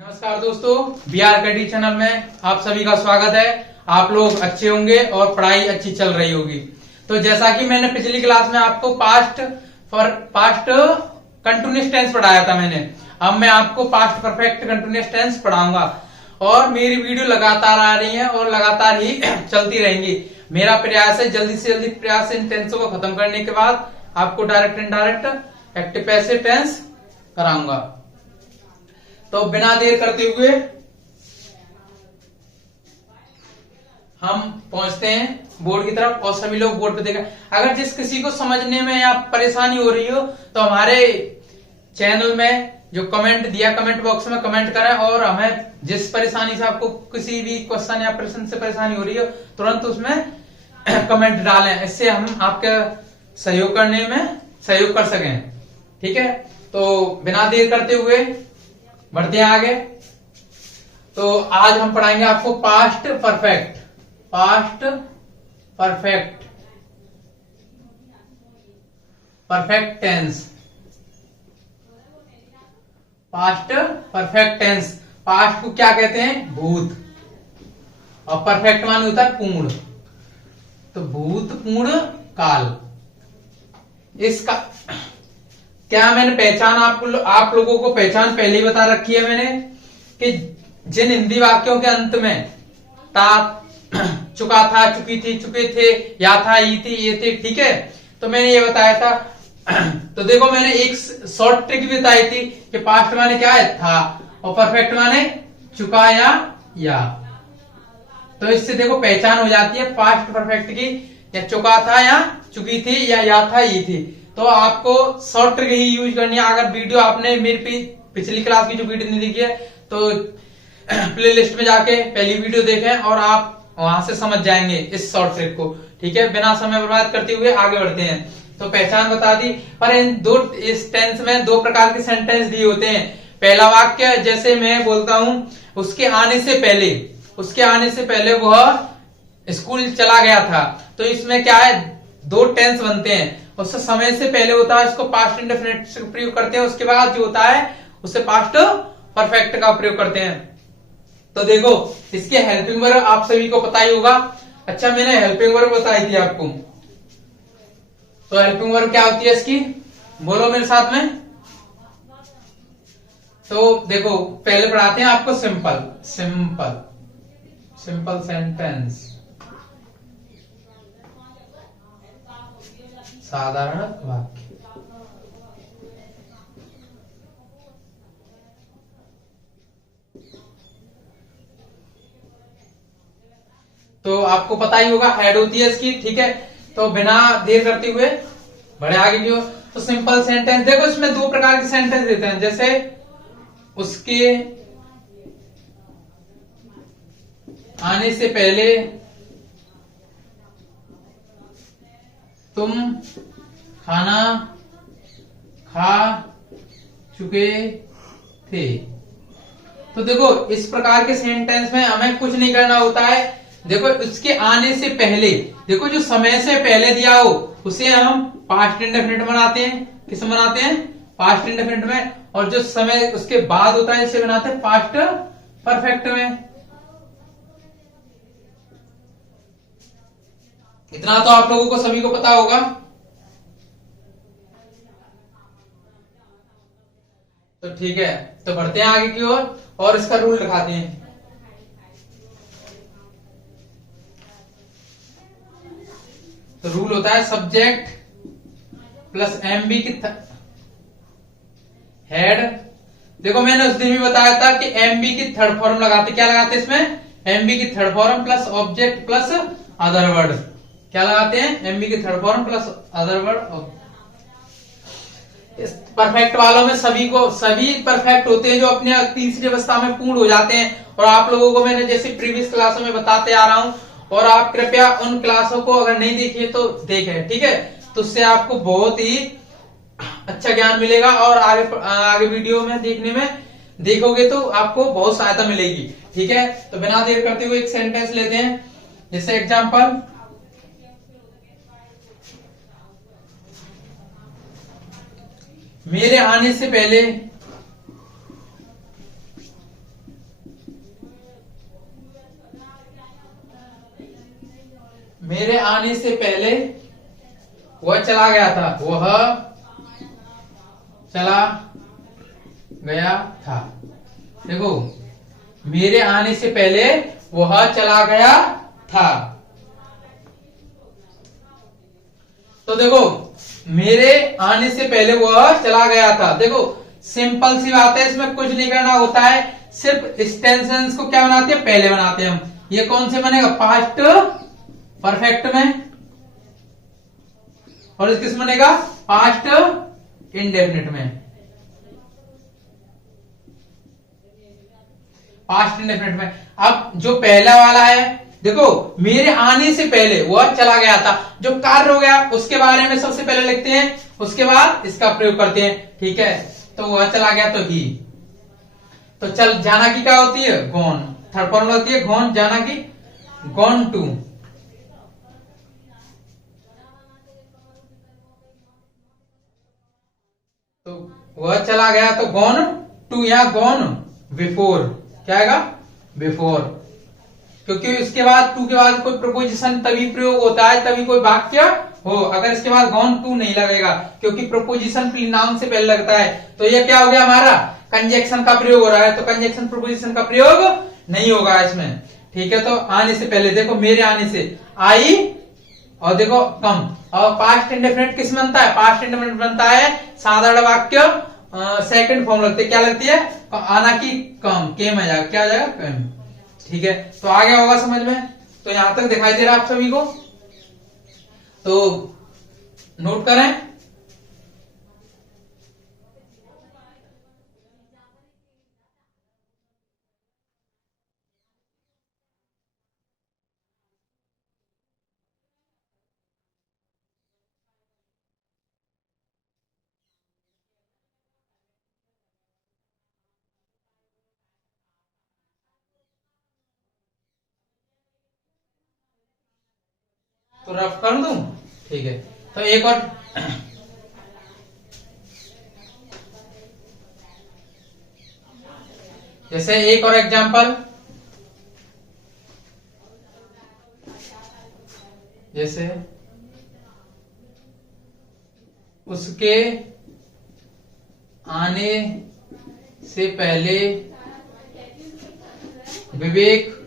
नमस्कार दोस्तों, BR academy channel में आप सभी का स्वागत है। आप लोग अच्छे होंगे और पढ़ाई अच्छी चल रही होगी। तो जैसा कि मैंने पिछली क्लास में आपको पास्ट कंटिन्यूअस टेंस पढ़ाया था अब मैं आपको पास्ट परफेक्ट कंटिन्यूअस टेंस पढ़ाऊंगा और मेरी वीडियो लगातार आ रही है और लगातार ही चलती रहेंगी। मेरा प्रयास है जल्दी से जल्दी प्रयास इन टेंसों को खत्म करने के बाद आपको direct indirect active passive tense कराऊंगा। तो बिना देर करते हुए हम पहुंचते हैं बोर्ड की तरफ और सभी लोग बोर्ड पे देखें। अगर जिस किसी को समझने में या परेशानी हो रही हो तो हमारे चैनल में जो कमेंट दिया कमेंट बॉक्स में कमेंट करें और हमें जिस परेशानी से आपको किसी भी क्वेश्चन या प्रश्न से परेशानी हो रही हो तुरंत उसमें कमेंट डालें। इससे हम आपके सहयोग करने में सहयोग कर सकें। ठीक है, तो बिना देर करते हुए बढ़ते हैं आगे। तो आज हम पढ़ाएंगे आपको past perfect tense. Past perfect tense, past को क्या कहते हैं? भूत। और परफेक्ट मान होता है पूर्ण। तो भूत पूर्ण काल। इसका क्या मैंने पहचान आप लोगों को पहचान पहले ही बता रखी है मैंने कि जिन हिंदी वाक्यों के अंत में ता, चुका था, चुकी थी, चुके थे, या था, ई थी, ये थे। ठीक है, तो मैंने ये बताया था। तो देखो मैंने एक शॉर्ट ट्रिक भी बताई थी कि पास्ट माने क्या है? था, और परफेक्ट माने चुका या। तो इससे देखो पहचान हो जाती है पास्ट परफेक्ट की, या चुका था या चुकी थी या था, ई थी। तो आपको शॉर्ट ट्रिक ही यूज करनी है। अगर वीडियो आपने मेरी पिछली क्लास की जो वीडियो नहीं देखी है तो प्ले लिस्ट में जाके पहली वीडियो देखें और आप वहां से समझ जाएंगे इस शॉर्ट ट्रिक को। ठीक है, बिना समय बर्बाद करते हुए आगे बढ़ते हैं। तो पहचान बता दी, पर इस टेंस में दो प्रकार के सेंटेंस दिए होते हैं। पहला वाक्य जैसे मैं बोलता हूं उसके आने से पहले वह स्कूल चला गया था। तो इसमें क्या है? दो टेंस बनते हैं। उससे समय से पहले होता है, इसको पास्ट इंडेफिनिट से प्रयोग करते हैं। उसके बाद जो होता है उसे पास्ट परफेक्ट का प्रयोग करते हैं। तो देखो इसके हेल्पिंग वर्ब आप सभी को पता ही होगा। अच्छा, मैंने हेल्पिंग वर्ब बताई थी आपको। तो हेल्पिंग वर्ब क्या होती है इसकी? बोलो मेरे साथ में। तो देखो पहले पढ़ाते हैं आपको सिंपल सेंटेंस, साधारण वाक्य। तो आपको पता ही होगा हेड होती है इसकी। ठीक है, तो बिना देर करते हुए बढ़े आगे की ओर। तो सिंपल सेंटेंस देखो इसमें दो प्रकार के सेंटेंस देते हैं। जैसे उसके आने से पहले तुम खाना खा चुके थे। तो देखो इस प्रकार के सेंटेंस में हमें कुछ नहीं करना होता है। देखो उसके आने से पहले, देखो जो समय से पहले दिया हो उसे हम पास्ट इंडेफिनिट बनाते हैं। किस बनाते हैं? पास्ट इंडेफिनिट में। और जो समय उसके बाद होता है इसे बनाते हैं पास्ट परफेक्ट में। इतना तो आप लोगों को सभी को पता होगा। तो ठीक है, तो बढ़ते हैं आगे की ओर और इसका रूल दिखाते हैं। तो रूल होता है सब्जेक्ट प्लस एमबी की हेड। देखो मैंने उस दिन भी बताया था कि एमबी की थर्ड फॉर्म लगाते। क्या लगाते हैं इसमें? एमबी की third form plus object plus other word. क्या लगाते हैं? एमबी की third form plus other word. Perfect वालों में सभी परफेक्ट होते हैं जो अपने तीसरी अवस्था में पूर्ण हो जाते हैं। और आप लोगों को मैंने जैसे प्रीवियस क्लासों में बताते आ रहा हूं और आप कृपया उन क्लासों को अगर नहीं देखिए तो देखें। ठीक है, तो उससे आपको बहुत ही अच्छा ज्ञान मिलेगा और आगे वीडियो में देखोगे तो आपको बहुत सहायता मिलेगी। ठीक है, तो बिना देर करते हुए एक सेंटेंस लेते हैं। जैसे एग्जांपल, मेरे आने से पहले मेरे आने से पहले वह चला गया था, वह चला गया था। देखो, मेरे आने से पहले वह चला गया था। तो देखो, मेरे आने से पहले वह चला गया था। देखो, सिंपल सी बात है, इसमें कुछ नहीं करना होता है, सिर्फ इस टेंसेंस को क्या बनाते हैं, पहले बनाते हैं हम। ये कौन से बनेगा, पास्ट परफेक्ट में, और किस बनेगा, पास्ट इंडेफिनिट में। पास्ट इंडेफिनिट में। अब जो पहला वाला है, देखो, मेरे आने से पहले वह चला गया था, जो कार्य हो गया उसके बारे में सबसे पहले लिखते हैं, उसके बाद इसका प्रयोग करते हैं। ठीक है, तो वह चला गया तो ही। तो चल, जाना की क्या होती है, गॉन। थर्ड फॉर्मूला होती है गॉन, जाना की, गॉन टू। तो वह चला गया तो गॉन टू, या गॉन बिफोर, क्या आएगा, बिफोर। क्योंकि इसके बाद टू के बाद कोई प्रपोजिशन तभी प्रयोग होता है, तभी कोई वाक्य हो, अगर इसके बाद गॉन टू नहीं लगेगा, क्योंकि प्रपोजिशन नाउन से पहले लगता है। तो ये क्या हो गया, हमारा कंजक्शन का प्रयोग हो रहा है, तो कंजक्शन प्रपोजिशन का प्रयोग नहीं होगा इसमें। ठीक है, तो आने से पहले, देखो मेरे आने से आई, और देखो कम। और पास्ट इंडेफिनिट किस बनता है, पास्ट इंडेफिनिट बनता है साधारण वाक्य सेकंड फॉर्म लगते, क्या लगती है, आना की कम, केम आ जाएगा, क्या आ जाएगा, कम। ठीक है, तो आ गया होगा समझ में। तो यहां तक दिखाई दे रहा है आप सभी को, तो नोट करें। तो रफ कर दूं, ठीक है। तो एक और जैसे एक और एग्जांपल, जैसे उसके आने से पहले विवेक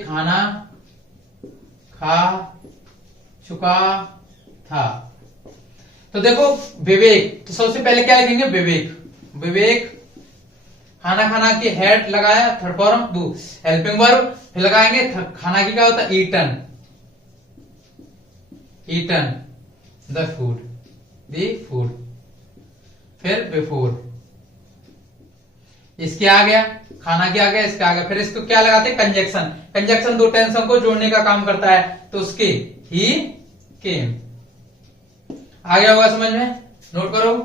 खाना खा चुका था। तो देखो, विवेक, तो सबसे पहले क्या लिखेंगे, विवेक खाना, खाना की हेड लगाया, थर्ड फॉर्म दो हेल्पिंग वर्ब, फिर लगाएंगे खाना की क्या होता है, ईटन द फूड, फिर बिफोर, इसके आ गया खाना के आ गया, इसके आ गया, फिर इसको क्या लगाते हैं, कंजक्शन दो टेंसन को जोड़ने का काम करता है, तो उसके ही केम। आ गया होगा समझ में, नोट करो।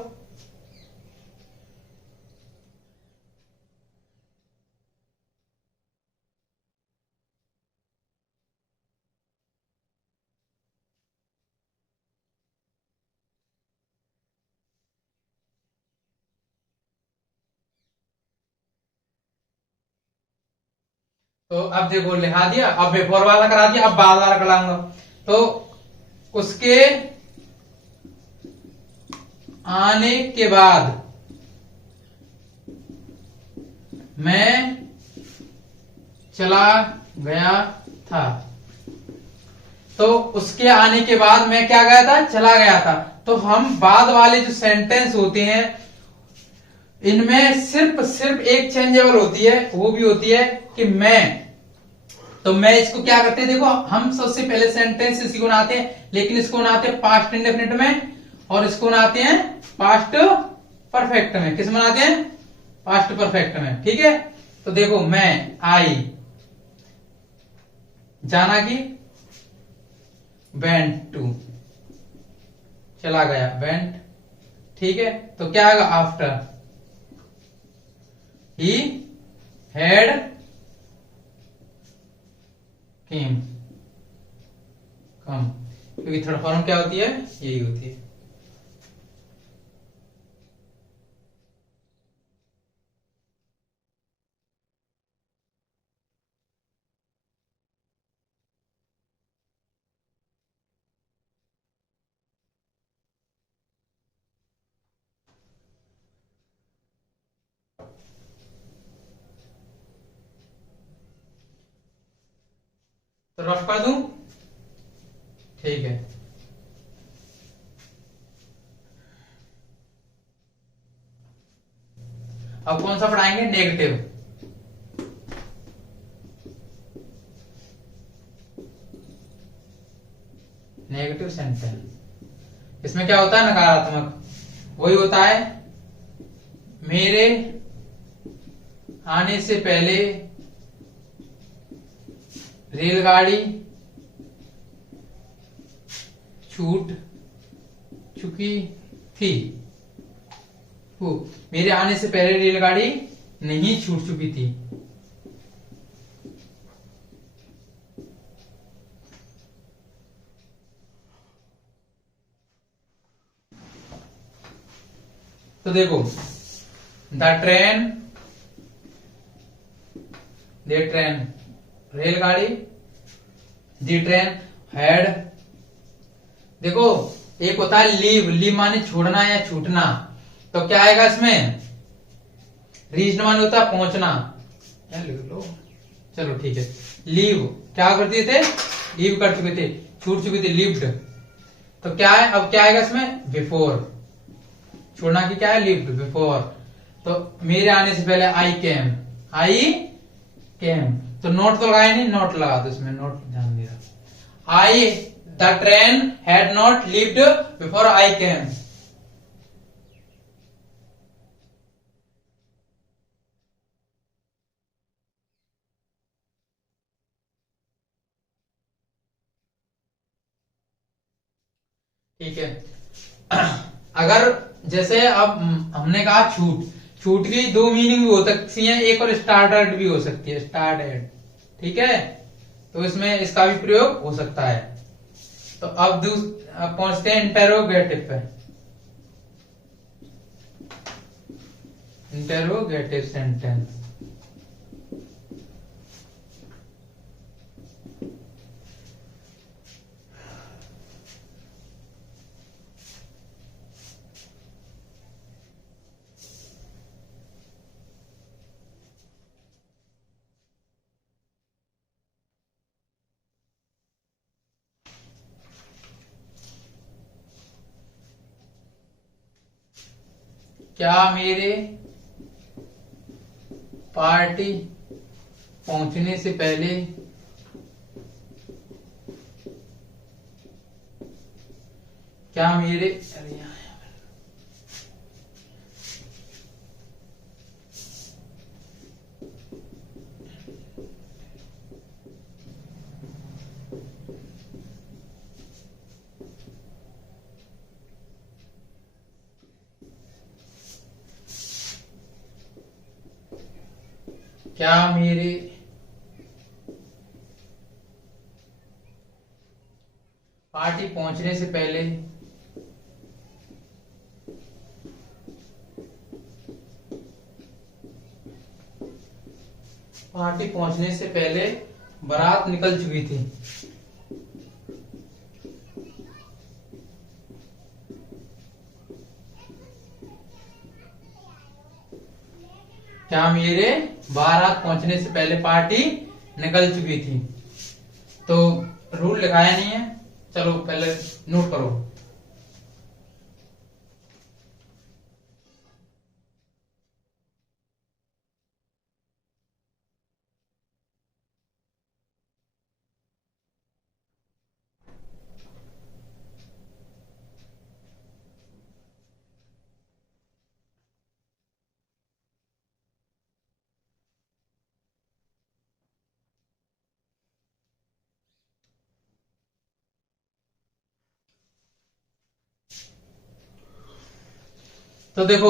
तो अब देखो, लिखा दिया, अब बिफोर वाला करा दिया, अब बाद वाला कराऊंगा। तो उसके आने के बाद मैं चला गया था। तो उसके आने के बाद मैं क्या गया था, चला गया था। तो हम बाद वाले जो सेंटेंस होते हैं, इनमें सिर्फ एक चेंजेबल होती है, वो भी होती है कि मैं। तो मैं इसको क्या करते हैं, देखो, हम सबसे पहले सेंटेंस इसी को बनाते हैं, लेकिन इसको बनाते हैं पास्ट इंडेफिनिट में, और इसको बनाते हैं पास्ट परफेक्ट में। किस बनाते हैं, पास्ट परफेक्ट में। ठीक है, तो देखो, मैं आई, जाना की वेंट टू, चला गया वेंट। ठीक है, तो क्या आएगा, आफ्टर ही हैड केम, कम, क्योंकि थर्ड फॉर्म क्या होती है, यही होती है। तो रफ कर दूं, ठीक है। अब कौन सा पढ़ाएंगे? नेगेटिव। नेगेटिव सेंटेंस, इसमें क्या होता है? नकारात्मक। वही होता है, मेरे आने से पहले रेलगाड़ी छूट चुकी थी। मेरे आने से पहले रेलगाड़ी नहीं छूट चुकी थी। तो देखो, द ट्रेन रेलगाड़ी, द ट्रेन हैड। देखो, एक होता है लीव माने छोड़ना या छूटना, तो क्या आएगा इसमें? रीच माने होता है पहुंचना। लिख लो, चलो ठीक है। लीव क्या कर दिए थे? लीव कर चुके थे, छूट चुके थे, लिव्ड। तो क्या है? अब क्या आएगा इसमें? बिफोर। छोड़ना की क्या है? लिव्ड। बिफोर, तो मेरे आने से पहले आई केम। तो नोट तो लगाया नहीं, नोट लगा दो इसमें, नोट ध्यान दे रहा। I the train had not leaved before I came. ठीक है। अगर जैसे अब हमने कहा छूट की दो मीनिंग भी हो सकती है, एक और स्टार्टेड भी हो सकती है, स्टार्टेड। ठीक है, तो इसमें इसका भी प्रयोग हो सकता है। तो अब पहुंचते हैं इंटेरोगेटिव पे। इंटेरोगेटिव सेंटेंस, क्या मेरे पार्टी पहुंचने से पहले क्या मेरे क्या मेरे पार्टी पहुंचने से पहले बारात निकल चुकी थी। क्या मेरे बारात पहुंचने से पहले पार्टी निकल चुकी थी। तो रूल लिखाया नहीं है, चलो पहले नोट करो। तो देखो,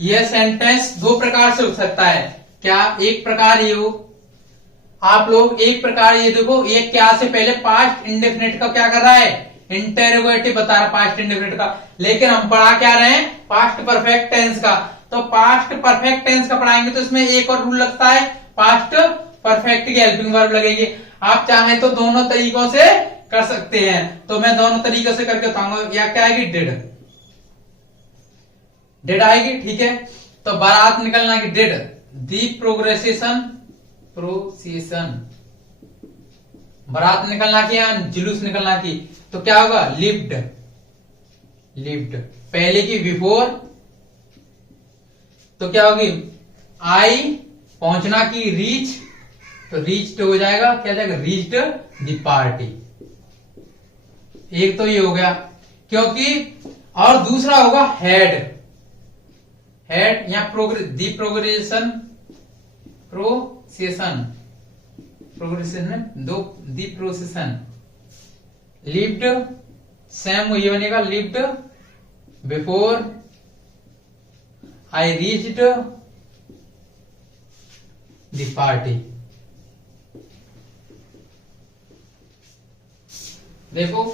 यह सेंटेंस दो प्रकार से हो सकता है। क्या? एक प्रकार ये हो, आप लोग एक प्रकार ये देखो, ये क्या से पहले पास्ट इंडेफिनिट का क्या कर रहा है? इंटेरोगेटिव बता रहा, पास्ट इंडेफिनिट का। लेकिन हम पढ़ा क्या रहे हैं? पास्ट परफेक्ट टेंस का। तो पास्ट परफेक्ट टेंस का पढ़ाएंगे तो इसमें एक और रूल लगता है, पास्ट परफेक्ट की हेल्पिंग वर्ब लगेगी। आप चाहें तो दोनों तरीकों से कर सकते हैं, तो मैं दोनों तरीकों से करके बताऊंगा। या क्या आएगी? डेड आएगी। ठीक है, तो बारात निकलना की डेड। दी प्रोसेशन बारात निकलना की या जुलूस निकलना की, तो क्या होगा, लिव्ड। लिव्ड पहले की बिफोर, तो क्या होगी, आई पहुंचना की रीच, तो रीच्ड हो जाएगा, क्या जाएगा, रीच्ड द पार्टी। एक तो ये हो गया, क्योंकि और दूसरा होगा हेड। हेड या दी प्रोग्रेशन, प्रोग्रेशन में दो, दी प्रोसेशन। लिव्ड सेम ये बनेगा, lived before I reached the party. देखो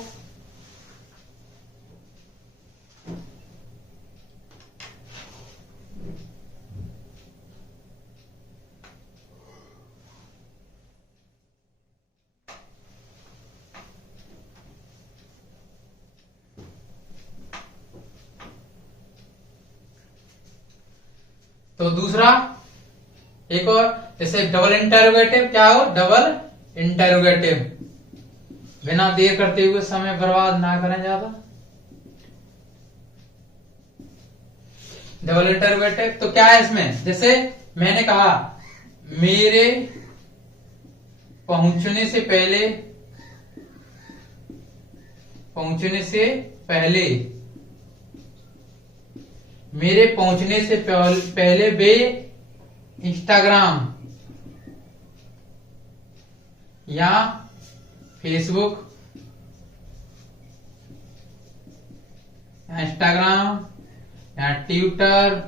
तो दूसरा एक और, जैसे डबल इंटरोगेटिव, क्या हो, डबल इंटरोगेटिव। बिना देर करते हुए समय बर्बाद ना करें ज्यादा। डबल इंटरोगेटिव तो क्या है इसमें, जैसे मैंने कहा मेरे पहुंचने से पहले, पहुंचने से पहले, मेरे पहुंचने से पहले वे इंस्टाग्राम या फेसबुक, इंस्टाग्राम या ट्विटर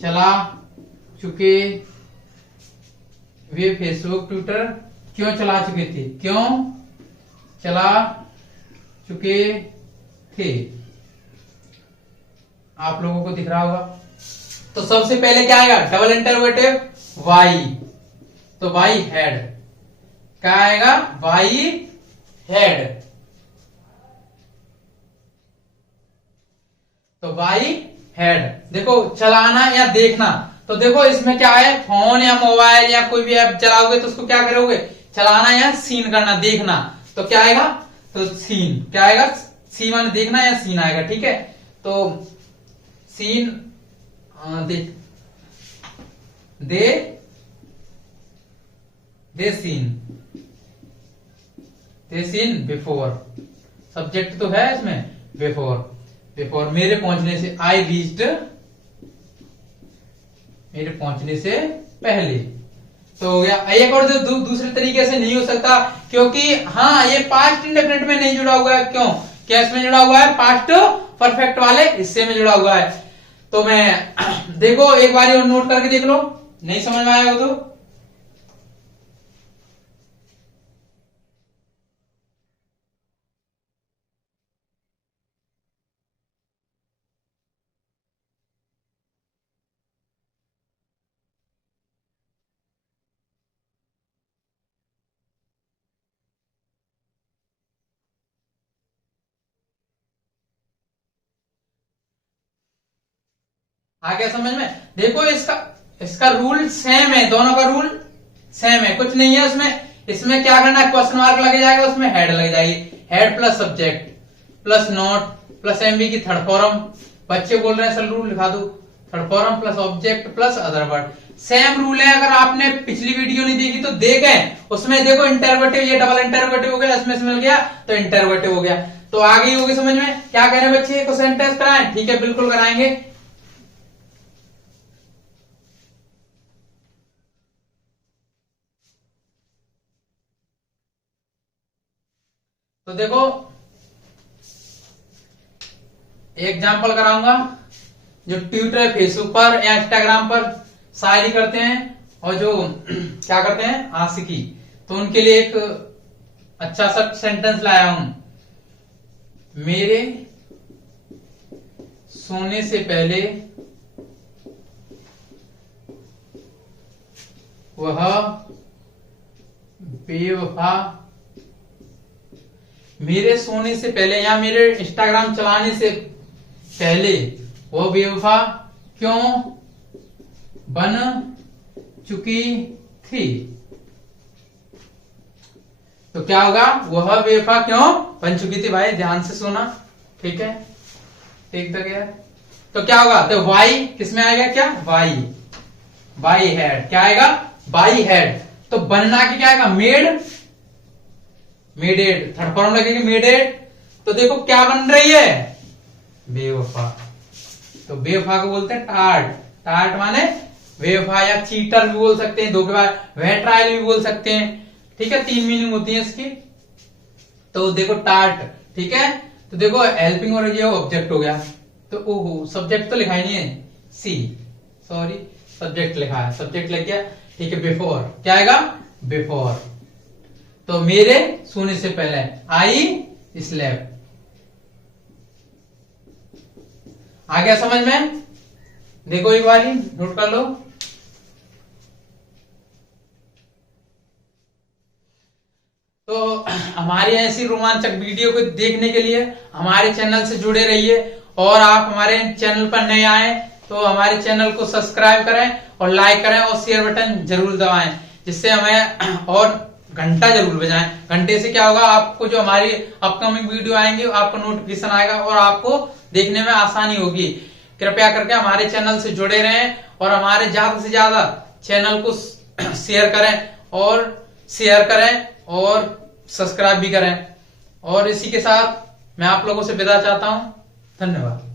चला चुके, वे फेसबुक ट्विटर क्यों चला चुके थे, क्यों चला चुके थे। आप लोगों को दिख रहा होगा। तो सबसे पहले क्या आएगा, डबल इंटरोगेटिव वाई, तो वाई हेड, क्या आएगा, वाई हेड, तो वाई हेड। देखो चलाना या देखना, तो देखो इसमें क्या है, फोन या मोबाइल या कोई भी ऐप चलाओगे तो उसको क्या करोगे, चलाना या सीन करना, देखना, तो क्या आएगा, तो सीन, क्या आएगा, सी माने देखना या सीन आएगा, ठीक है। तो सीन देख, दे सीन, दे सीन बिफोर, सब्जेक्ट तो है इसमें बिफोर, बिफोर मेरे पहुंचने से, आई रीच्ड, मेरे पहुंचने से पहले। तो हो गया। एक और जो दूसरे तरीके से नहीं हो सकता, क्योंकि हाँ ये पास्ट इंडेफिनिट में नहीं जुड़ा हुआ है, क्यों, क्या इसमें जुड़ा हुआ है, पास्ट परफेक्ट वाले हिस्से में जुड़ा हुआ है। तो मैं देखो एक बार और नोट करके देख लो, नहीं समझ में आया हो आ गया समझ में। देखो इसका इसका रूल सेम है, दोनों का रूल सेम है, कुछ नहीं है उसमें। इसमें क्या करना है, क्वेश्चन मार्क लगे जाएगा, उसमें हेड लग जाएगी, head plus subject plus note plus MB की थर्ड फॉर्म। बच्चे बोल रहे हैं सर रूल लिखा दो, third form plus object plus other word. Same rule है, अगर आपने पिछली वीडियो नहीं देखी तो देखें, उसमें देखो इंटरोगेटिव, ये डबल इंटरोगेटिव हो गया, इसमें से मिल गया तो इंटरोगेटिव हो गया। तो आगे होगी समझ में। क्या कह रहे हैं बच्चे, को सेंटेंस कराएं, ठीक है बिल्कुल कराएंगे। तो देखो एग्जाम्पल कराऊंगा, जो ट्विटर फेसबुक पर या इंस्टाग्राम पर शायरी करते हैं और जो क्या करते हैं आशिकी, तो उनके लिए एक अच्छा सा सेंटेंस लाया हूं। मेरे सोने से पहले वह बेवफा, मेरे सोने से पहले या मेरे इंस्टाग्राम चलाने से पहले वो बेवफा क्यों बन चुकी थी। तो क्या होगा, वह बेवफा क्यों बन चुकी थी। भाई ध्यान से सुना, ठीक है, टेक द केयर। तो क्या होगा, तो वाई किसमें आएगा, क्या वाई, बाई हेड क्या आएगा, बाई हेड। तो बनना की क्या आएगा, मेड, मेडेड, थर्ड फॉर्म लगेगी मेडेड। तो देखो क्या बन रही है, बेवफा। तो बेवफा को बोलते हैं टार्ट, टार्ट माने बेवफा, या चीटर भी बोल सकते हैं, धोखेबाज, वेट्रायल भी बोल सकते हैं, ठीक है, 3 मीनिंग होती है इसकी। तो देखो टार्ट, ठीक है। तो देखो हेल्पिंग और ये ऑब्जेक्ट हो गया। तो ओहो, सब्जेक्ट तो लिखा ही नहीं है, सी, सॉरी सब्जेक्ट लिखा है, सब्जेक्ट लग गया, ठीक है। बिफोर क्या आएगा, बिफोर। तो मेरे सोने से पहले, आई स्लेप्ट। आ गया समझ में, देखो एक बार नोट कर लो। तो हमारी ऐसी रोमांचक वीडियो को देखने के लिए हमारे चैनल से जुड़े रहिए, और आप हमारे चैनल पर नए आए तो हमारे चैनल को सब्सक्राइब करें और लाइक करें और शेयर बटन जरूर दबाएं, जिससे हमें, और घंटा जरूर बजाएं। घंटे से क्या होगा, आपको जो हमारी अपकमिंग वीडियो आएंगे आपको नोटिफिकेशन आएगा और आपको देखने में आसानी होगी। कृपया करके हमारे चैनल से जुड़े रहें और हमारे ज्यादा से ज्यादा चैनल को शेयर करें और सब्सक्राइब भी करें। और इसी के साथ मैं आप लोगों से विदा चाहता हूं, धन्यवाद।